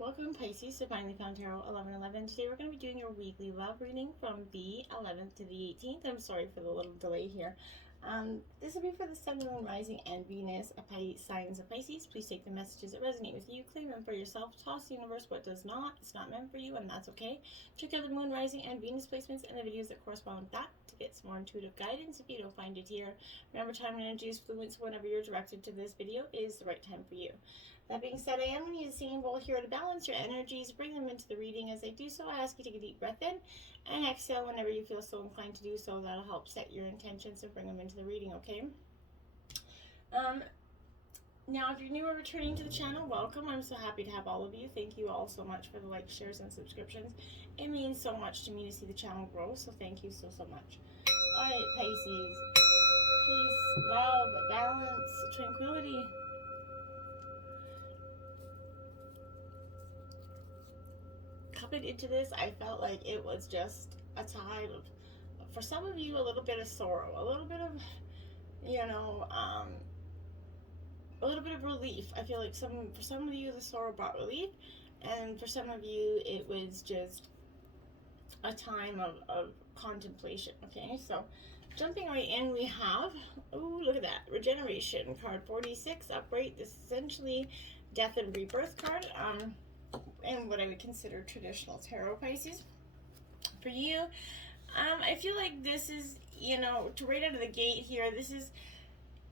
Welcome Pisces to Finally Found Tarot 1111. Today we're going to be doing your weekly love reading from the 11th to the 18th. I'm sorry for the little delay here. This will be for the Sun, Moon, Rising, and Venus signs of Pisces. Please take the messages that resonate with you, claim them for yourself, toss the universe what does not. It's not meant for you, and that's okay. Check out the Moon, Rising, and Venus placements and the videos that correspond with that to get some more intuitive guidance. If you don't find it here, remember, time and energy is fluid, so whenever you're directed to this video is the right time for you. That being said, I am going to use a singing bowl here to balance your energies, bring them into the reading. As I do so, I ask you to take a deep breath in and exhale whenever you feel so inclined to do so. That'll help set your intentions and bring them into the reading, okay? Now, if you're new or returning to the channel, welcome. I'm so happy to have all of you. Thank you all so much for the likes, shares, and subscriptions. It means so much to me to see the channel grow, so thank you so much. All right, Pisces. Peace, love, balance, tranquility. Coming into this, I felt like it was just a time of, for some of you, a little bit of sorrow, a little bit of, a little bit of relief. I feel like for some of you, the sorrow brought relief, and for some of you, it was just a time of contemplation, okay? So, jumping right in, we have, oh, look at that, Regeneration, card 46, upright. This is essentially death and rebirth card, and what I would consider traditional tarot, Pisces. For you, I feel like this is, to right out of the gate here, this is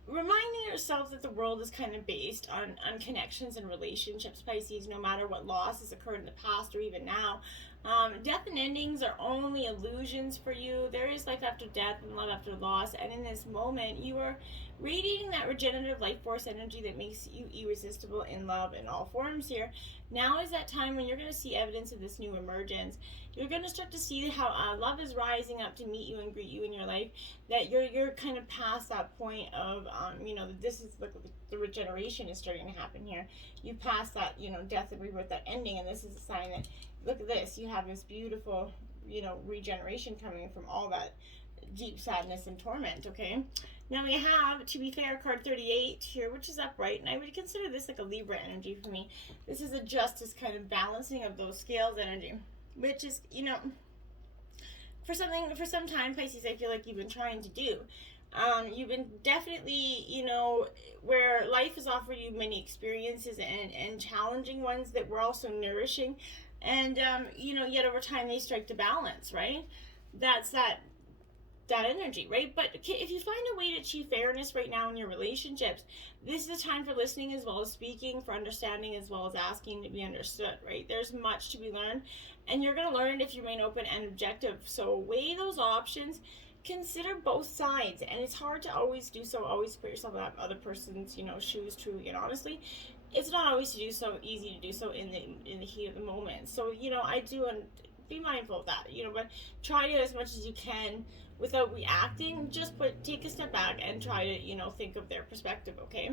reminding yourself that the world is kind of based on connections and relationships, Pisces, no matter what loss has occurred in the past or even now. Death and endings are only illusions for you. There is life after death and love after loss, and in this moment, you are radiating that regenerative life force energy that makes you irresistible in love in all forms here. Now is that time when you're going to see evidence of this new emergence. You're going to start to see how love is rising up to meet you and greet you in your life, that you're kind of past that point of, this is the regeneration is starting to happen here. You passed that, death and rebirth, that ending, and this is a sign that, look at this, you have this beautiful, regeneration coming from all that deep sadness and torment, okay? Now we have, to be fair, card 38 here, which is upright, and I would consider this like a Libra energy for me. This is a justice kind of balancing of those scales energy, which is, for some time, Pisces, I feel like you've been trying to do. You've been definitely, where life has offered you many experiences and challenging ones that were also nourishing. And, yet over time they strike to balance, right? That's that energy, right? But if you find a way to achieve fairness right now in your relationships, this is a time for listening as well as speaking, for understanding as well as asking to be understood, right? There's much to be learned, and you're going to learn if you remain open and objective. So weigh those options, consider both sides, and it's hard to always do so, always put yourself in that other person's, shoes, truly and honestly. It's not always easy to do so in the heat of the moment. So, I do, and be mindful of that, but try to, as much as you can, without reacting, just take a step back and try to, think of their perspective, okay?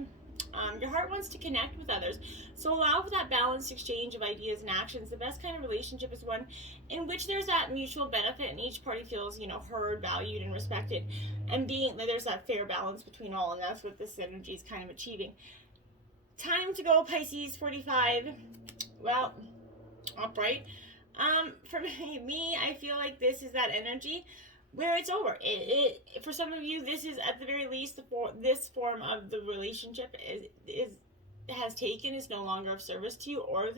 Your heart wants to connect with others, so allow for that balanced exchange of ideas and actions. The best kind of relationship is one in which there's that mutual benefit and each party feels, heard, valued, and respected, and there's that fair balance between all, and that's what this energy is kind of achieving. Time to go, Pisces, 45. Well, upright. For me, I feel like this is that energy where it's over. For some of you, this is at the very least this form of the relationship is no longer of service to you or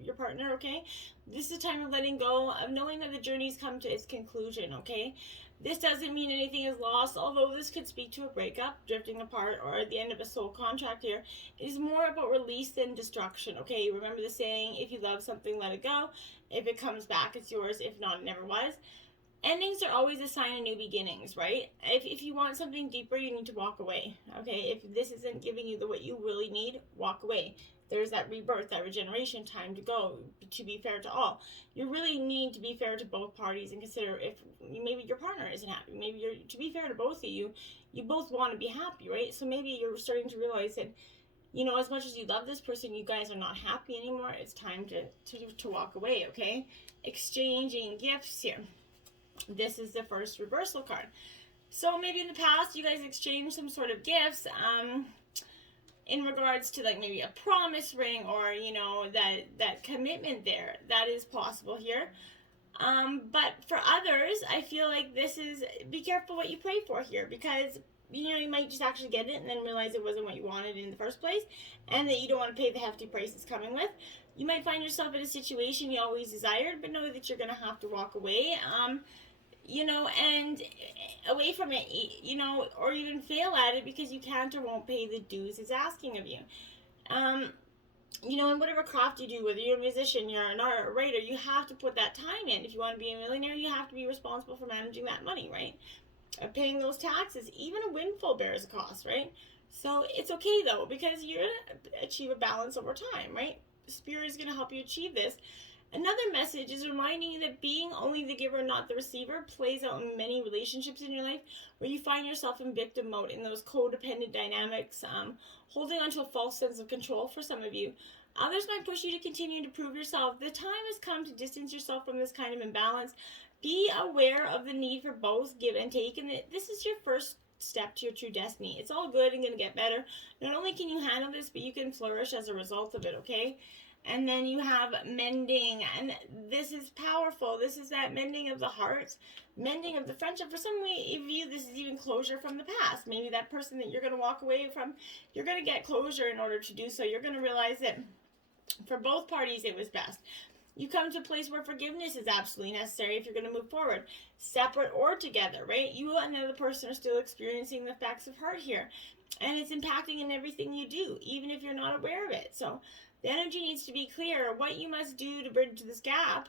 your partner, okay? This is a time of letting go, of knowing that the journey's come to its conclusion, okay? This doesn't mean anything is lost, although this could speak to a breakup, drifting apart, or the end of a soul contract here. It is more about release than destruction, okay? Remember the saying, if you love something, let it go. If it comes back, it's yours. If not, it never was. Endings are always a sign of new beginnings, right? If you want something deeper, you need to walk away, okay? If this isn't giving you what you really need, walk away. There's that rebirth, that regeneration, time to go, to be fair to all. You really need to be fair to both parties and consider if maybe your partner isn't happy. Maybe to be fair to both of you, you both want to be happy, right? So maybe you're starting to realize that, as much as you love this person, you guys are not happy anymore. It's time to walk away, okay? Exchanging gifts here. This is the first reversal card. So maybe in the past you guys exchanged some sort of gifts. in regards to like maybe a promise ring or, you know, that commitment there. That is possible here. But for others, I feel like this is, be careful what you pray for here, because you know, you might just actually get it and then realize it wasn't what you wanted in the first place, and that you don't want to pay the hefty price it's coming with. You might find yourself in a situation you always desired, but know that you're going to have to walk away, you know, and away from it, you know, or even fail at it because you can't or won't pay the dues it's asking of you. You know, in whatever craft you do, whether you're a musician, you're an art, a writer, you have to put that time in. If you want to be a millionaire, you have to be responsible for managing that money, right? Paying those taxes. Even a windfall bears a cost, right? So it's okay though, because you're going to achieve a balance over time, right? Spirit is going to help you achieve this. Another message is reminding you that being only the giver, not the receiver, plays out in many relationships in your life where you find yourself in victim mode, in those codependent dynamics, holding on to a false sense of control for some of you. Others might push you to continue to prove yourself. The time has come to distance yourself from this kind of imbalance. Be aware of the need for both give and take, and that this is your first step to your true destiny. It's all good and going to get better. Not only can you handle this, but you can flourish as a result of it, okay? And then you have mending, and this is powerful. This is that mending of the heart, mending of the friendship. For some of you, this is even closure from the past. Maybe that person that you're going to walk away from, you're going to get closure in order to do so. You're going to realize that for both parties it was best. You come to a place where forgiveness is absolutely necessary if you're going to move forward, separate or together, right? You and the other person are still experiencing the effects of hurt here, and it's impacting in everything you do, even if you're not aware of it. So the energy needs to be clear. What you must do to bridge this gap.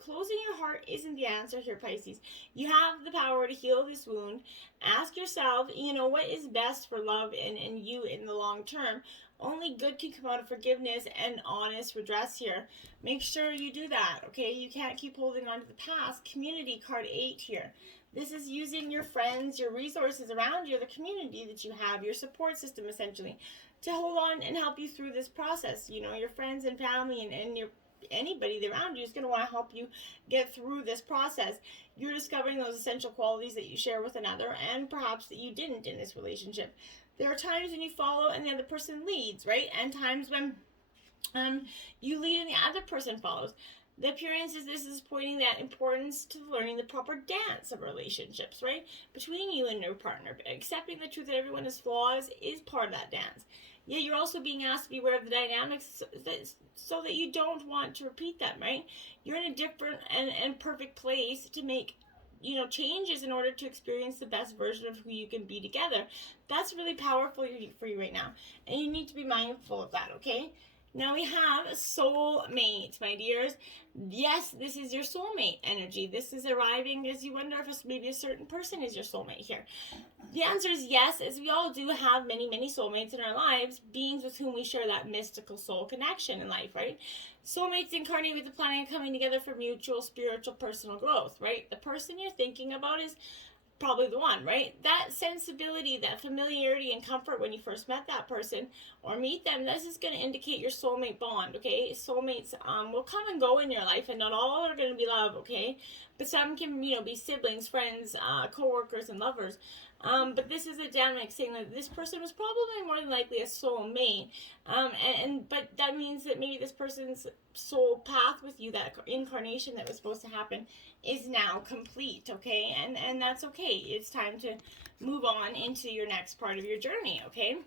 Closing your heart isn't the answer here, Pisces. You have the power to heal this wound. Ask yourself, you know, what is best for love and you in the long term. Only good can come out of forgiveness and honest redress here. Make sure you do that, okay? You can't keep holding on to the past. Community, card 8 here. This is using your friends, your resources around you, the community that you have, your support system essentially, to hold on and help you through this process. You know, your friends and family and your anybody around you is going to want to help you get through this process. You're discovering those essential qualities that you share with another and perhaps that you didn't in this relationship. There are times when you follow and the other person leads, right? And times when you lead and the other person follows. The appearance is this is pointing that importance to learning the proper dance of relationships, right? Between you and your partner. Accepting the truth that everyone has flaws is part of that dance. Yet you're also being asked to be aware of the dynamics so that you don't want to repeat them, right? You're in a different and perfect place to make, you know, changes in order to experience the best version of who you can be together. That's really powerful for you right now. And you need to be mindful of that, okay? Now we have soulmate, my dears. Yes, this is your soulmate energy. This is arriving as you wonder if maybe a certain person is your soulmate here. The answer is yes, as we all do have many, many soulmates in our lives, beings with whom we share that mystical soul connection in life, right? Soulmates incarnate with the planet coming together for mutual spiritual personal growth, right? The person you're thinking about is probably the one, right? That sensibility, that familiarity and comfort when you first met that person or meet them, this is going to indicate your soulmate bond, okay? Soulmates will come and go in your life, and not all are going to be love, okay? But some can, you know, be siblings, friends, co-workers, and lovers. But this is a dynamic saying that this person was probably more than likely a soulmate. But that means that maybe this person's soul path with you, that incarnation that was supposed to happen, is now complete, okay? And that's okay. It's time to move on into your next part of your journey, okay?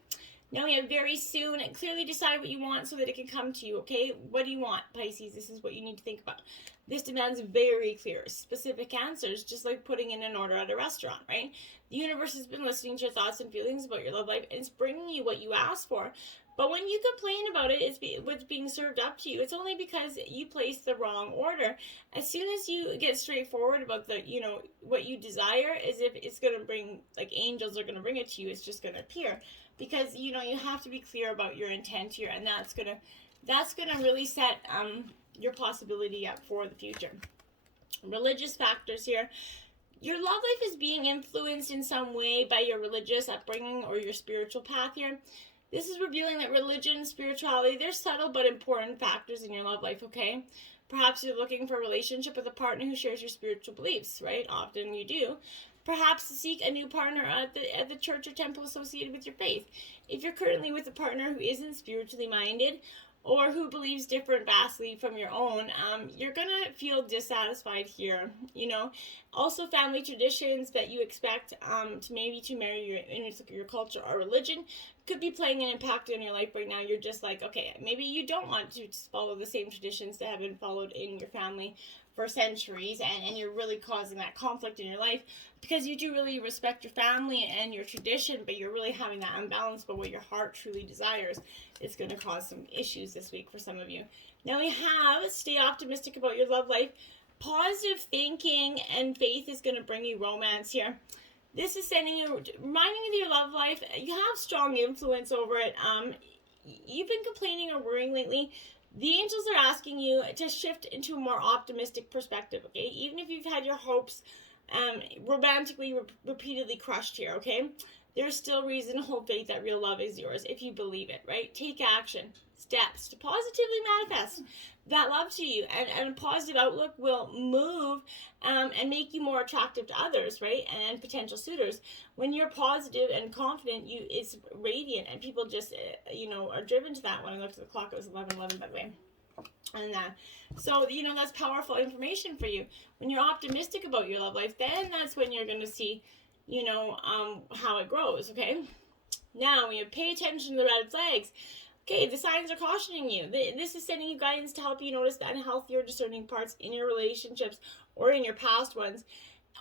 Now we have very soon, and clearly decide what you want so that it can come to you, okay? What do you want, Pisces? This is what you need to think about. This demands very clear, specific answers, just like putting in an order at a restaurant, right? The universe has been listening to your thoughts and feelings about your love life, and it's bringing you what you asked for. But when you complain about it, what's being served up to you, it's only because you placed the wrong order. As soon as you get straightforward about the, you know, what you desire, as if it's going to bring, like angels are going to bring it to you, it's just going to appear. Because, you know, you have to be clear about your intent here, and that's gonna really set your possibility up for the future. Religious factors here. Your love life is being influenced in some way by your religious upbringing or your spiritual path here. This is revealing that religion and spirituality, they're subtle but important factors in your love life, okay? Perhaps you're looking for a relationship with a partner who shares your spiritual beliefs, right? Often you do. perhaps seek a new partner at the church or temple associated with your faith. If you're currently with a partner who isn't spiritually minded or who believes different vastly from your own, you're gonna feel dissatisfied here. Also family traditions that you expect to marry your culture or religion could be playing an impact in your life right now. You're just like, okay, maybe you don't want to follow the same traditions that have been followed in your family for centuries, and you're really causing that conflict in your life because you do really respect your family and your tradition, but you're really having that imbalance for what your heart truly desires. It's going to cause some issues this week for some of you. Now we have stay optimistic about your love life. Positive thinking and faith is going to bring you romance here. This is reminding you of your love life. You have strong influence over it. You've been complaining or worrying lately. The angels are asking you to shift into a more optimistic perspective, okay? Even if you've had your hopes romantically repeatedly crushed here, okay? There's still reason to hold faith that real love is yours if you believe it, right? Take action, steps to positively manifest that love to you, and a positive outlook will move and make you more attractive to others, right? And potential suitors. When you're positive and confident, it's radiant, and people just are driven to that. When I looked at the clock, it was 11:11, by the way. And so that's powerful information for you. When you're optimistic about your love life, then that's when you're going to see how it grows. Okay, now we pay attention to the red flags. Okay, the signs are cautioning you. This is sending you guidance to help you notice the unhealthy or discerning parts in your relationships or in your past ones.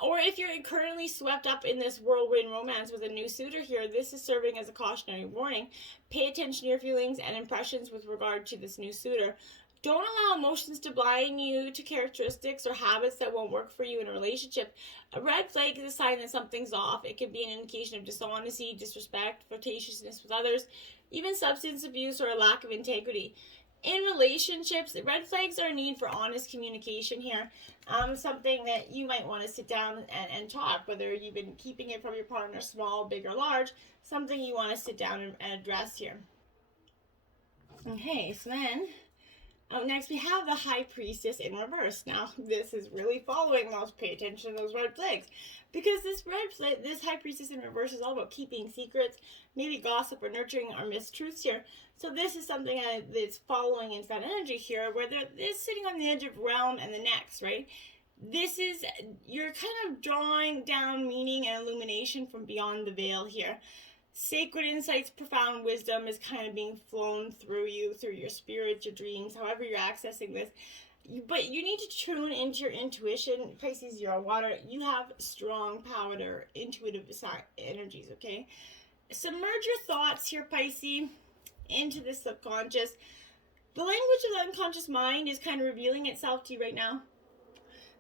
Or if you're currently swept up in this whirlwind romance with a new suitor here, this is serving as a cautionary warning. Pay attention to your feelings and impressions with regard to this new suitor. Don't allow emotions to blind you to characteristics or habits that won't work for you in a relationship. A red flag is a sign that something's off. It can be an indication of dishonesty, disrespect, flirtatiousness with others, even substance abuse or a lack of integrity. In relationships, red flags are a need for honest communication here. Something that you might want to sit down and talk, whether you've been keeping it from your partner, small, big, or large, something you want to sit down and address here. Okay, so then next we have the High Priestess in reverse. Now this is really following those. Pay attention to those red flags, because this High Priestess in reverse is all about keeping secrets, maybe gossip or nurturing or mistruths here. So this is something that's following into that energy here, where they're sitting on the edge of realm and the next, right? This is, you're kind of drawing down meaning and illumination from beyond the veil here. Sacred insights, profound wisdom is kind of being flown through you, through your spirit, your dreams, however you're accessing this. But you need to tune into your intuition. Pisces, you're a water. You have strong power to intuitive energies, okay? Submerge your thoughts here, Pisces, into the subconscious. The language of the unconscious mind is kind of revealing itself to you right now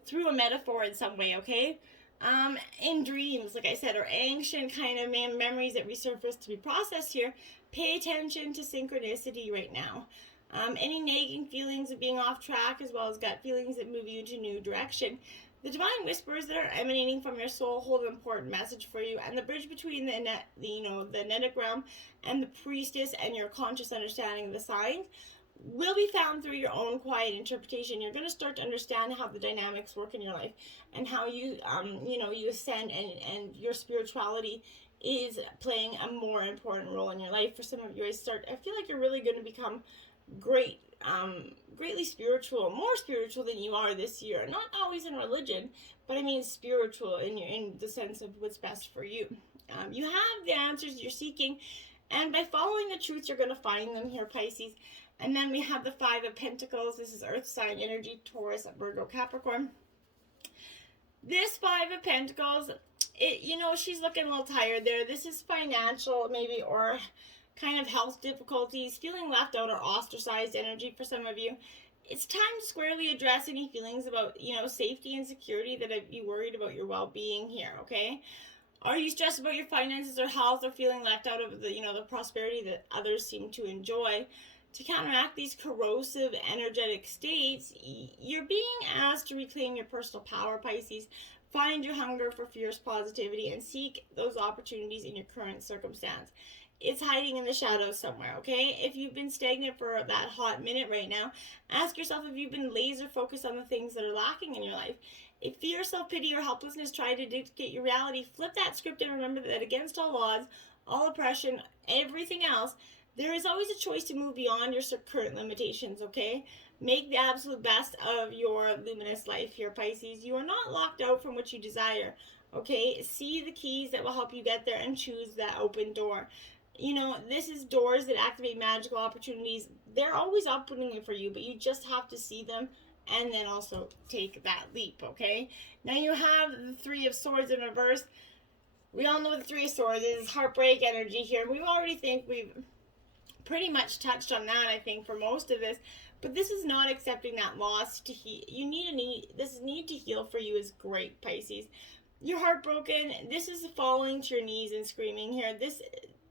through a metaphor in some way, okay? In dreams, like I said, or ancient kind of memories that resurface to be processed here. Pay attention to synchronicity right now. Any nagging feelings of being off track, as well as gut feelings that move you into a new direction. The divine whispers that are emanating from your soul hold an important message for you, and the bridge between the netic realm and the priestess and your conscious understanding of the signs will be found through your own quiet interpretation. You're going to start to understand how the dynamics work in your life and how you ascend, and your spirituality is playing a more important role in your life. For some of you, I feel like you're really going to become greatly spiritual, more spiritual than you are this year. Not always in religion, but I mean spiritual in the sense of what's best for you. You have the answers you're seeking, and by following the truth, you're going to find them here, Pisces. And then we have the Five of Pentacles. This is Earth sign energy, Taurus, Virgo, Capricorn. This Five of Pentacles, she's looking a little tired there. This is financial, maybe, or kind of health difficulties, feeling left out or ostracized energy for some of you. It's time to squarely address any feelings about, safety and security that you worried about your well-being here, okay? Are you stressed about your finances or health, or feeling left out of the prosperity that others seem to enjoy? To counteract these corrosive energetic states, you're being asked to reclaim your personal power, Pisces. Find your hunger for fierce positivity and seek those opportunities in your current circumstance. it's hiding in the shadows somewhere, okay? If you've been stagnant for that hot minute right now, ask yourself if you've been laser focused on the things that are lacking in your life. If fear, self-pity, or helplessness try to dictate your reality, flip that script and remember that against all odds, all oppression, everything else, there is always a choice to move beyond your current limitations, okay? Make the absolute best of your luminous life here, Pisces. You are not locked out from what you desire, okay? See the keys that will help you get there and choose that open door. You know, this is doors that activate magical opportunities. They're always opening for you, but you just have to see them and then also take that leap, okay? Now you have the Three of Swords in reverse. We all know the Three of Swords is heartbreak energy here. We already think we've pretty much touched on that, I think, for most of this. But this is not accepting that loss to heal. This need to heal for you is great, Pisces. You're heartbroken. This is falling to your knees and screaming here.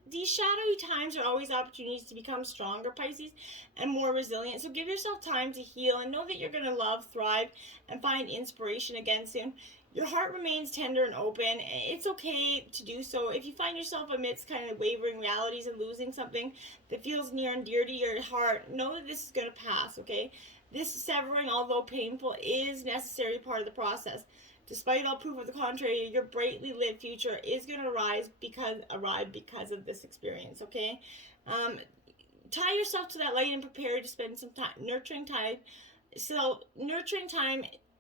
These shadowy times are always opportunities to become stronger, Pisces, and more resilient. So give yourself time to heal and know that you're going to love, thrive, and find inspiration again soon. Your heart remains tender and open. It's okay to do so. If you find yourself amidst kind of wavering realities and losing something that feels near and dear to your heart, know that this is going to pass, okay? This severing, although painful, is necessary part of the process. Despite all proof of the contrary, your brightly lit future is going to arrive because of this experience, okay? Tie yourself to that light and prepare to spend some time, nurturing time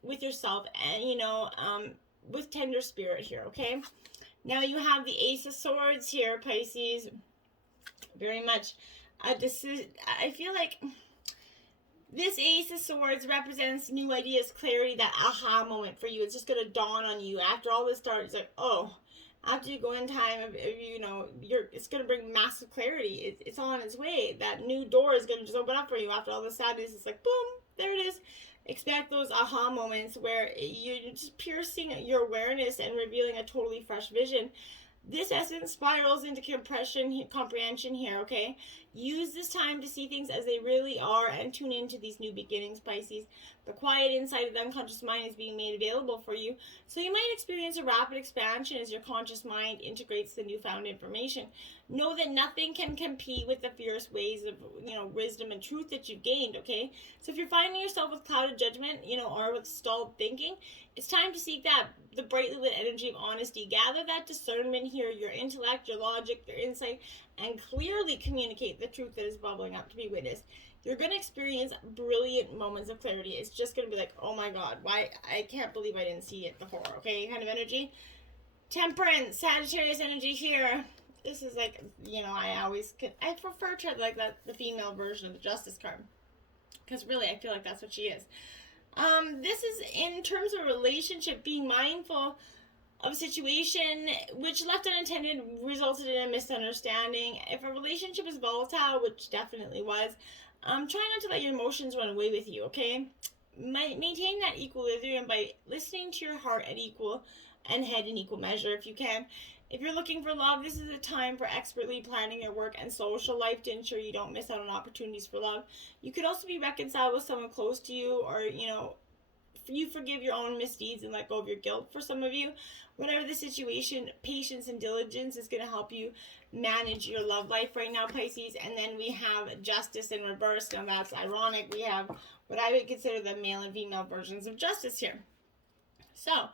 with yourself and, with tender spirit here, okay? Now you have the Ace of Swords here, Pisces. Very much a decision. I feel like this Ace of Swords represents new ideas, clarity, that aha moment for you. It's just going to dawn on you after all this starts. It's like, oh, after you go in time, it's going to bring massive clarity. It's on its way. That new door is going to just open up for you after all the sadness. It's like, boom, there it is. Expect those aha moments where you're just piercing your awareness and revealing a totally fresh vision. This essence spirals into comprehension here, okay? Use this time to see things as they really are and tune into these new beginnings, Pisces. The quiet inside of the unconscious mind is being made available for you. So you might experience a rapid expansion as your conscious mind integrates the newfound information. Know that nothing can compete with the fierce ways of, wisdom and truth that you've gained, okay? So if you're finding yourself with clouded judgment, or with stalled thinking, it's time to seek the brightly lit energy of honesty. Gather that discernment here, your intellect, your logic, your insight, and clearly communicate the truth that is bubbling up to be witnessed. You're going to experience brilliant moments of clarity. It's just going to be like, oh my God, why? I can't believe I didn't see it before, okay? Kind of energy. Temperance, Sagittarius energy here. This is like, I prefer to like the female version of the Justice card. Because really, I feel like that's what she is. This is in terms of relationship, being mindful of a situation which left unintended resulted in a misunderstanding. If a relationship is volatile, which definitely was, try not to let your emotions run away with you, okay? Maintain that equilibrium by listening to your heart at equal and head in equal measure if you can. If you're looking for love, this is a time for expertly planning your work and social life to ensure you don't miss out on opportunities for love. You could also be reconciled with someone close to you, or, you forgive your own misdeeds and let go of your guilt for some of you. Whatever the situation, patience and diligence is going to help you manage your love life right now, Pisces. And then we have Justice in reverse. Now that's ironic. We have what I would consider the male and female versions of Justice here. So,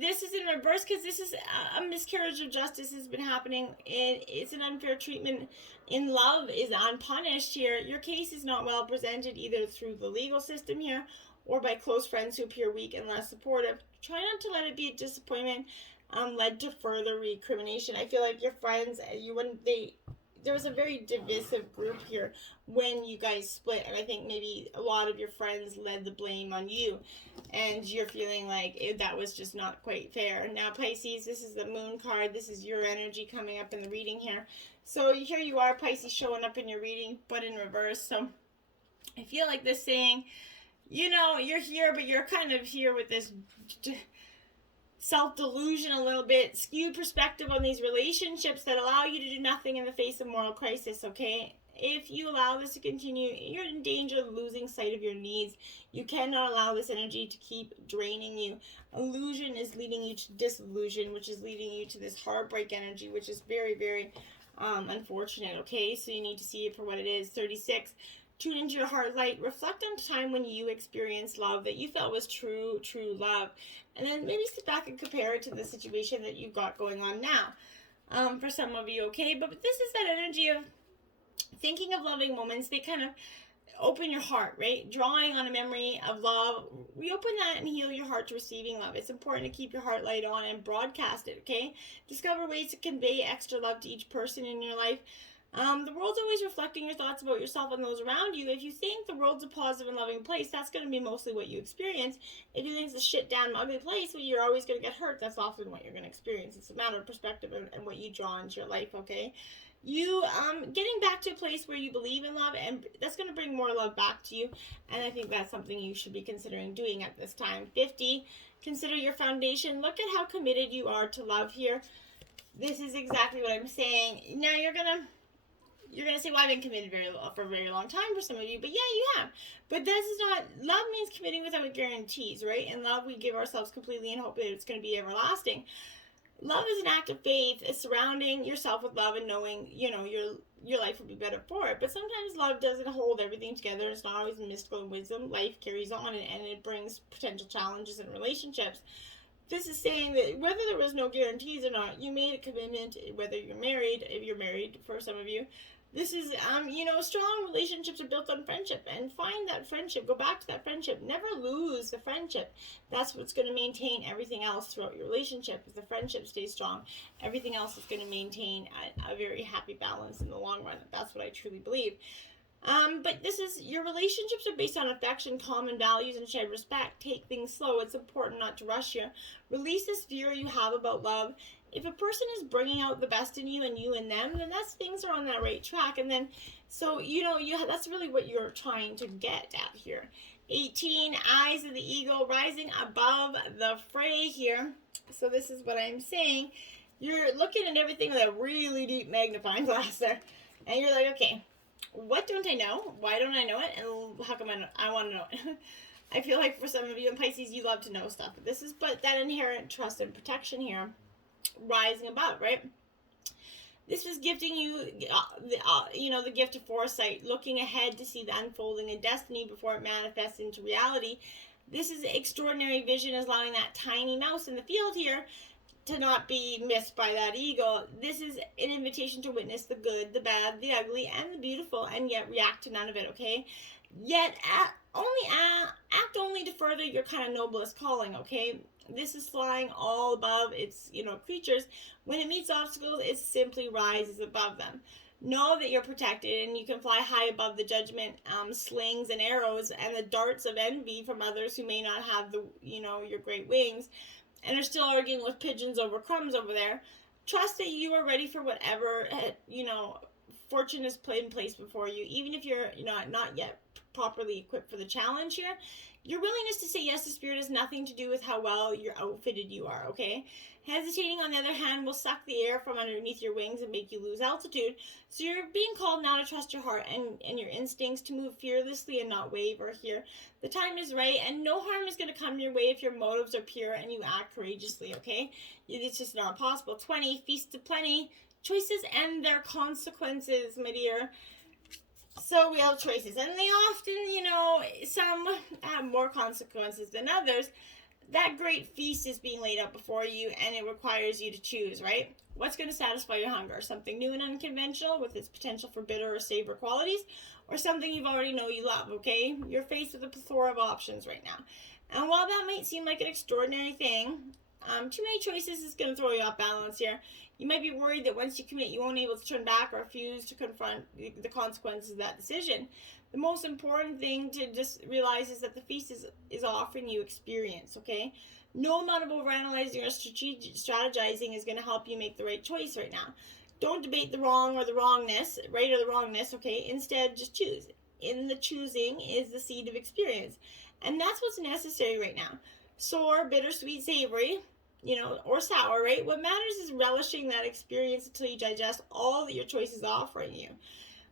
this is in reverse because this is a miscarriage of justice has been happening. It's an unfair treatment in love is unpunished here. Your case is not well presented either through the legal system here or by close friends who appear weak and less supportive. Try not to let it be a disappointment led to further recrimination. I feel like your friends, there was a very divisive group here when you guys split, and I think maybe a lot of your friends led the blame on you, and you're feeling like that was just not quite fair. Now, Pisces, this is the Moon card. This is your energy coming up in the reading here. So here you are, Pisces, showing up in your reading, but in reverse. So I feel like this saying, you're here, but you're kind of here with this self-delusion a little bit, skewed perspective on these relationships that allow you to do nothing in the face of moral crisis, okay? If you allow this to continue, you're in danger of losing sight of your needs. You cannot allow this energy to keep draining you. Illusion is leading you to disillusion, which is leading you to this heartbreak energy, which is very, very unfortunate, okay? So you need to see it for what it is. 36, tune into your heart light. Reflect on a time when you experienced love that you felt was true love. And then maybe sit back and compare it to the situation that you've got going on now. For some of you, okay? But this is that energy of thinking of loving moments. They kind of open your heart, right? Drawing on a memory of love, reopen that and heal your heart to receiving love. It's important to keep your heart light on and broadcast it, okay? Discover ways to convey extra love to each person in your life. The world's always reflecting your thoughts about yourself and those around you. If you think the world's a positive and loving place, that's going to be mostly what you experience. If you think it's a shit damn ugly place where you're always going to get hurt, that's often what you're going to experience. It's a matter of perspective and what you draw into your life, okay? You getting back to a place where you believe in love, and that's going to bring more love back to you, and I think that's something you should be considering doing at this time. 50, consider your foundation. Look at how committed you are to love here. This is exactly what I'm saying. Now you're gonna say, well, I've been committed for a very long time for some of you, but yeah, you have. But this is not, love means committing without guarantees, right? In love, we give ourselves completely and hope that it's going to be everlasting. Love is an act of faith. It's surrounding yourself with love and knowing, your life will be better for it. But sometimes love doesn't hold everything together. It's not always mystical and wisdom. Life carries on, and it brings potential challenges in relationships. This is saying that whether there was no guarantees or not, you made a commitment, whether you're married, if you're married for some of you. This is, strong relationships are built on friendship, and find that friendship. Go back to that friendship. Never lose the friendship. That's what's going to maintain everything else throughout your relationship. If the friendship stays strong, everything else is going to maintain a very happy balance in the long run. That's what I truly believe. But this is, your relationships are based on affection, common values, and shared respect. Take things slow. It's important not to rush here. Release this fear you have about love. If a person is bringing out the best in you and you in them, then things are on that right track. And then, so, that's really what you're trying to get at here. 18, eyes of the eagle rising above the fray here. So this is what I'm saying. You're looking at everything with a really deep magnifying glass there. And you're like, okay, what don't I know? Why don't I know it? And how come I want to know it? I feel like for some of you in Pisces, you love to know stuff. But that inherent trust and protection here, rising above, right? This was gifting you, the gift of foresight, looking ahead to see the unfolding of destiny before it manifests into reality. This is extraordinary vision, is allowing that tiny mouse in the field here to not be missed by that eagle. This is an invitation to witness the good, the bad, the ugly, and the beautiful, and yet react to none of it, okay? Yet act only to further your kind of noblest calling, okay? This is flying all above its, creatures. When it meets obstacles, it simply rises above them. Know that you're protected, and you can fly high above the judgment, slings and arrows, and the darts of envy from others who may not have your great wings, and are still arguing with pigeons over crumbs over there. Trust that you are ready for whatever, fortune is put in place before you, even if you're, not yet properly equipped for the challenge here. Your willingness to say yes to spirit has nothing to do with how well you're outfitted you are, okay? Hesitating, on the other hand, will suck the air from underneath your wings and make you lose altitude. So you're being called now to trust your heart and your instincts, to move fearlessly and not waver here. The time is right, and no harm is going to come your way if your motives are pure and you act courageously, okay? It's just not possible. 20, feast of plenty. Choices and their consequences, my dear. So we have choices, and they often, some have more consequences than others. That great feast is being laid out before you, and it requires you to choose, right? What's going to satisfy your hunger? Something new and unconventional with its potential for bitter or savor qualities, or something you've already know you love, okay? You're faced with a plethora of options right now. And while that might seem like an extraordinary thing, too many choices is going to throw you off balance here. You might be worried that once you commit, you won't be able to turn back or refuse to confront the consequences of that decision. The most important thing to just realize is that the feast is offering you experience, okay? No amount of overanalyzing or strategizing is going to help you make the right choice right now. Don't debate the wrong or the wrongness, right or the wrongness, okay? Instead, just choose. In the choosing is the seed of experience. And that's what's necessary right now. Sour, bittersweet, savory, or sour, right? What matters is relishing that experience until you digest all that your choice is offering you.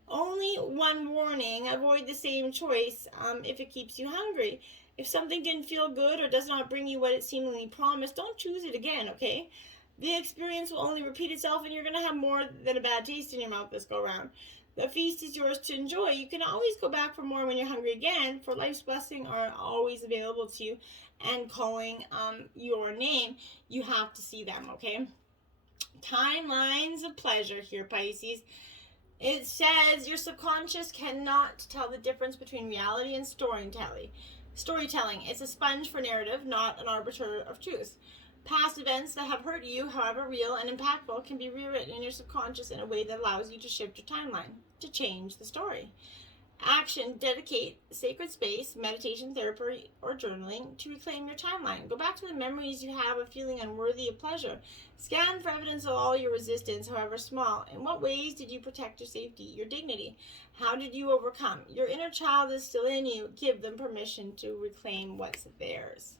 Only one warning: avoid the same choice if it keeps you hungry. If something didn't feel good or does not bring you what it seemingly promised, don't choose it again, okay? The experience will only repeat itself, and you're going to have more than a bad taste in your mouth this go around. The feast is yours to enjoy. You can always go back for more when you're hungry again, for life's blessings are always available to you and calling your name. You have to see them, okay? Timelines of pleasure here, Pisces. It says your subconscious cannot tell the difference between reality and storytelling. It's a sponge for narrative, not an arbiter of truth. Past events that have hurt you, however real and impactful, can be rewritten in your subconscious in a way that allows you to shift your timeline, to change the story. Action, dedicate sacred space, meditation, therapy, or journaling to reclaim your timeline. Go back to the memories you have of feeling unworthy of pleasure. Scan for evidence of all your resistance, however small. In what ways did you protect your safety, your dignity? How did you overcome? Your inner child is still in you. Give them permission to reclaim what's theirs.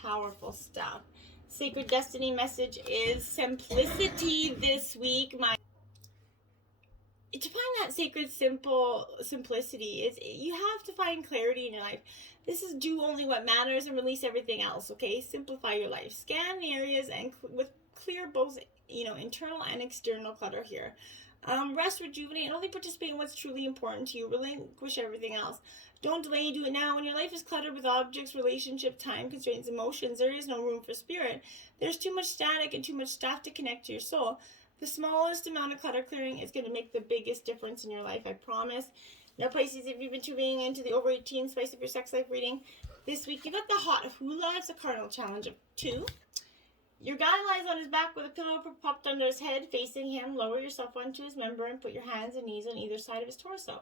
Powerful stuff. Sacred Destiny message is simplicity this week. To find that sacred simplicity is you have to find clarity in your life. This is do only what matters and release everything else. Okay, simplify your life. Scan the areas and with clear both internal and external clutter here. Rest, rejuvenate, and only participate in what's truly important to you. Relinquish everything else. Don't delay, do it now. When your life is cluttered with objects, relationships, time constraints, emotions, there is no room for spirit. There's too much static and too much stuff to connect to your soul. The smallest amount of clutter clearing is going to make the biggest difference in your life, I promise. Now, Pisces, if you've been tuning into the over 18 Spice of Your Sex Life reading, this week you got the hot hula. It's a cardinal challenge of 2. Your guy lies on his back with a pillow propped under his head, facing him. Lower yourself onto his member and put your hands and knees on either side of his torso.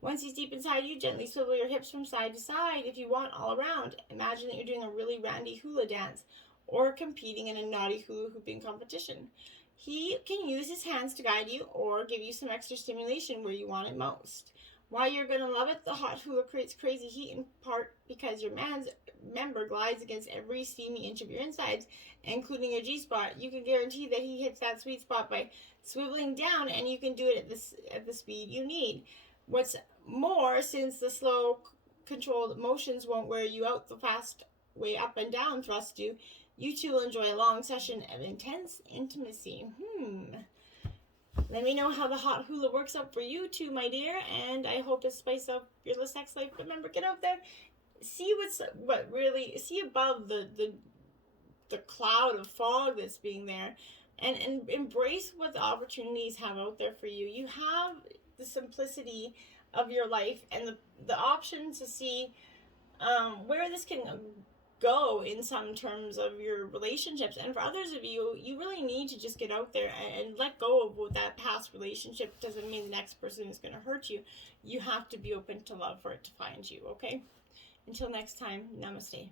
Once he's deep inside you, gently swivel your hips from side to side if you want, all around. Imagine that you're doing a really randy hula dance or competing in a naughty hula hooping competition. He can use his hands to guide you or give you some extra stimulation where you want it most. Why you're going to love it, the hot hula creates crazy heat in part because your man's member glides against every steamy inch of your insides, including your G-spot. You can guarantee that he hits that sweet spot by swiveling down, and you can do it at the speed you need. What's more, since the slow, controlled motions won't wear you out the fast way up and down thrust do, you two will enjoy a long session of intense intimacy. Let me know how the hot hula works out for you too, my dear, and I hope it spices up your sex life. Remember, get out there, see see above the cloud of fog that's being there, and embrace what the opportunities have out there for you. You have the simplicity of your life and the option to see where this can go in some terms of your relationships. And for others of you, you really need to just get out there and let go of what that past relationship doesn't mean the next person is going to hurt you. You have to be open to love for it to find you, okay? Until next time, namaste.